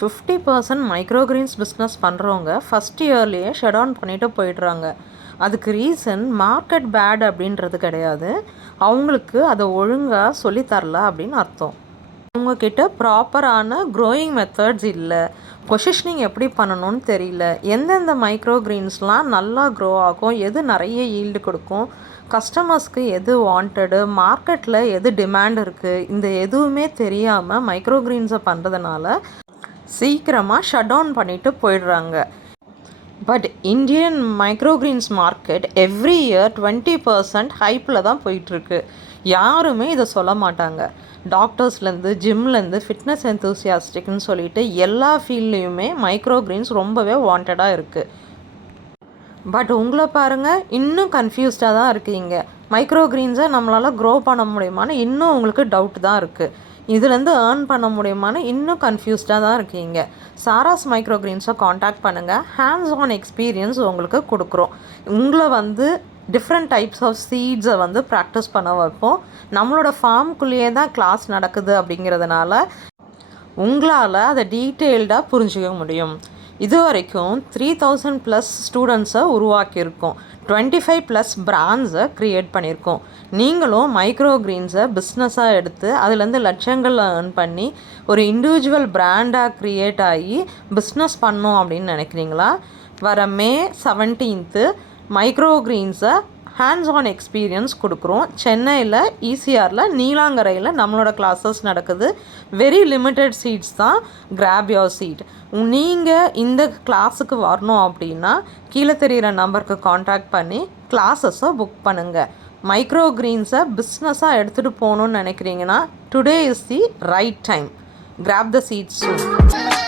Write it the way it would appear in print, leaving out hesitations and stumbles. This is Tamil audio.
50% மைக்ரோ கிரீன்ஸ் பிஸ்னஸ் பண்ணுறவங்க ஃபஸ்ட் இயர்லேயே ஷட் டவுன் பண்ணிவிட்டு போயிடுறாங்க. அதுக்கு ரீசன் மார்க்கெட் பேட் அப்படின்றது கிடையாது, அவங்களுக்கு அதை ஒழுங்காக சொல்லித்தரல அப்படின்னு அர்த்தம். அவங்கக்கிட்ட ப்ராப்பரான க்ரோயிங் மெத்தட்ஸ் இல்லை, பொசிஷனிங் எப்படி பண்ணணும்னு தெரியல, எந்தெந்த மைக்ரோ கிரீன்ஸ்லாம் நல்லா க்ரோ ஆகும், எது நிறைய ஈல்டு கொடுக்கும், கஸ்டமர்ஸ்க்கு எது வாண்டடு, மார்க்கெட்டில் எது டிமாண்ட் இருக்குது, இந்த எதுவுமே தெரியாமல் மைக்ரோ கிரீன்ஸை பண்ணுறதுனால சீக்கிரமாக ஷட் டவுன் பண்ணிவிட்டு போயிடுறாங்க. But Indian microgreens market every year 20% ஹைப்பில் தான் போயிட்டுருக்கு. யாருமே இதை சொல்ல மாட்டாங்க. டாக்டர்ஸ்லேருந்து ஜிம்லேருந்து ஃபிட்னஸ் எந்தூசியாஸ்டிக்னு சொல்லிட்டு எல்லா ஃபீல்ட்லேயுமே மைக்ரோக்ரீன்ஸ் ரொம்பவே வாண்டடாக இருக்குது. பட் உங்களை பாருங்கள், இன்னும் கன்ஃபியூஸ்டாக தான் இருக்கீங்க. மைக்ரோக்ரீன்ஸை நம்மளால் க்ரோ பண்ண முடியுமான்னு இன்னும் உங்களுக்கு டவுட் தான் இருக்குது. இதுலேருந்து ஏர்ன் பண்ண முடியுமான்னு இன்னும் கன்ஃபியூஸ்டாக தான் இருக்கீங்க. சாராஸ் மைக்ரோக்ரீன்ஸை காண்டாக்ட் பண்ணுங்கள். ஹேண்ட்ஸ் ஆன் எக்ஸ்பீரியன்ஸ் உங்களுக்கு கொடுக்குறோம். உங்களை டிஃப்ரெண்ட் டைப்ஸ் ஆஃப் சீட்ஸை ப்ராக்டிஸ் பண்ண வைப்போம். நம்மளோட ஃபார்முக்குள்ளேயே தான் கிளாஸ் நடக்குது அப்படிங்கிறதுனால உங்களால் அதை டீட்டெயில்டாக புரிஞ்சுக்க முடியும். இது வரைக்கும் 3000+ ஸ்டூடெண்ட்ஸை உருவாக்கியிருக்கோம். 25+ பிராண்ட்ஸை க்ரியேட் பண்ணியிருக்கோம். நீங்களும் மைக்ரோ கிரீன்ஸை பிஸ்னஸாக எடுத்து அதுலேருந்து லட்சங்களில் ஏர்ன் பண்ணி ஒரு இண்டிவிஜுவல் பிராண்டாக க்ரியேட் ஆகி பிஸ்னஸ் பண்ணோம் அப்படின்னு நினைக்கிறீங்களா? வர May 17 மைக்ரோ கிரீன்ஸை ஹேண்ட்ஸ் ஆன் எக்ஸ்பீரியன்ஸ் கொடுக்குறோம். சென்னையில் ஈசிஆரில் நீலாங்கரையில் நம்மளோட கிளாஸஸ் நடக்குது. வெரி லிமிட்டட் சீட்ஸ் தான். Grab your seat. நீங்கள் இந்த கிளாஸுக்கு வரணும் அப்படின்னா கீழே தெரிகிற நம்பருக்கு காண்டாக்ட் பண்ணி கிளாஸஸை புக் பண்ணுங்கள். மைக்ரோ கிரீன்ஸை பிஸ்னஸாக எடுத்துகிட்டு போகணுன்னு நினைக்கிறீங்கன்னா today is the right time. Grab the seats soon.